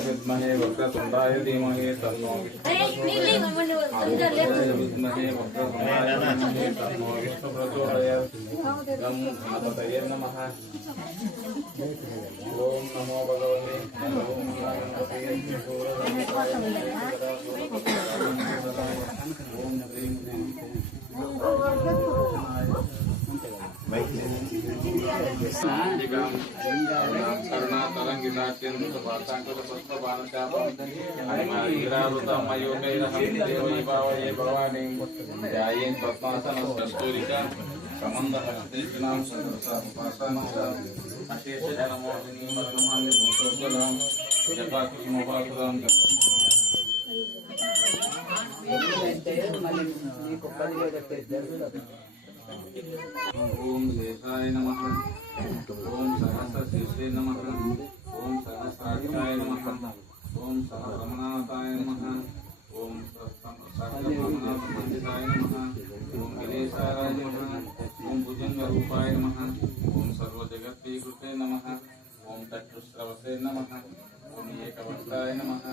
विद्महे वक्रतुंडाय धीमहि तन्नो विद्महे वक्रतुंडाय धीमहि तन्नो विष्णु प्रचोदयात्। गं गणपतये नमः। ओम नमो भगवते ओम ह्रीं ओम शेषाय नमः। ओम सहस्रशीर्षे नमः। ओम सहस्राक्षाय नमः। ओम सहस्रमनाथाय नमः। ओम सहस्रमनाथमंडिताय नमः। ओम गिरीशाय नमः। ओम भुजंगरूपाय नमः। ओम सर्वजगत्तीकृते नमः। ओम चक्षुस्रवसे नमः। ओम एकवक्त्राय नमः।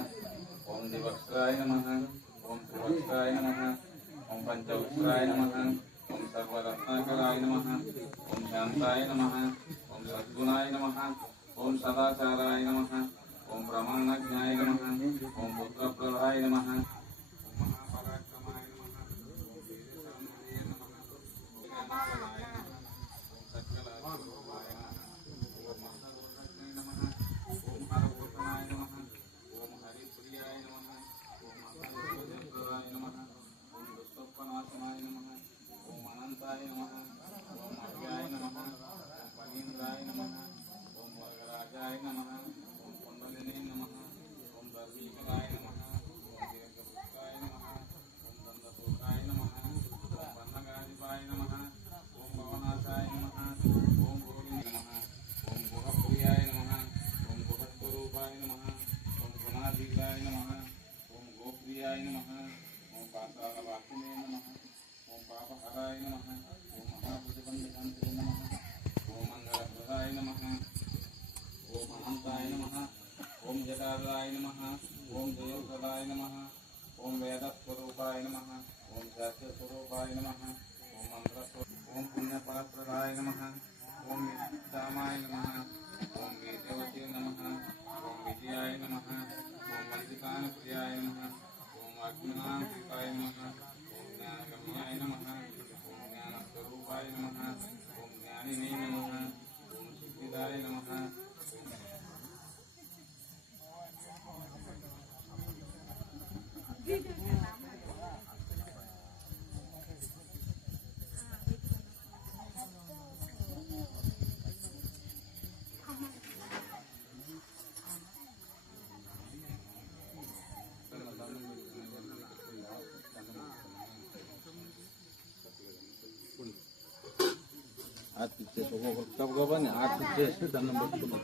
ओम द्विवक्त्राय नमः। ओम त्रिवक्त्राय नमः। ओम पंचवक्त्राय नमः। ओम सर्वरत्नाकराय नमः। ओम शांताय नमः। ओम सद्गुणाय नमः। ओम सदाचाराय नमः। ओम प्रमाणज्ञाय नमः। ओम पुत्रप्रदाय नमः। ओम महापराक्रमाय नमः। ओम वीरशरणाय नमः। ओम सकलरूपाय नमः। ओम महारोषज्ञाय नमः। ओम हरभूषणाय नमः। ओम हरिप्रियाय नमः। ओम अभयप्रदाय नमः। ओम दुष्टोपनाशनाय नमः। ओम अनंताय नमः। ओम अव्याय नमः। ओम फणीन्द्राय नमः। ओम वरगराजाय नमः। ओम कुंडलिनी नमः। ओम दर्वीकराय नमः। ओम दीर्घपुत्राय नमः। ओम दंडसूत्राय नमः। ओम बन्धगाधिपाय नमः। ओम भवनाशाय नमः। ओम भूरि नमः। ओम गुहप्रियाय नमः। ओम गुहस्वरूपाय नमः। ओम गुणाधीशाय नमः। ओम गोप्रियाय नमः। ओम पातालवासिने नमः। ओम पापहराय नमः। ओम महाभुजबन्धकान्ते नमः। ओम मंगलप्रदाय नमः। ओम अनंताय नमः। ओम जटाधाय नमः। ओम जयोप्रदाय नमः। ओम वेदस्वरूपाय नमः। ओम शास्त्रस्वरूपाय नमः। ओम मंत्रस्वरूप ओम पुण्यफलप्रदाय नमः। ओम विद्यामाय नमः। ओम वेदवते नमः। ओम विजयाय नमः। ओम वंदिकानप्रियाय नमः। ओम अग्निनामकृताय नमः। ओम ज्ञानगम्याय नमः। ओम ज्ञानस्वरूपाय नमः। ओम ज्ञानिने नमः। ओम सिद्धिदाय नमः। ఆర్తి చేసి ఒక్కొక్క గబగబాని ఆర్తి చేసి దండం పెట్టుకున్నాం.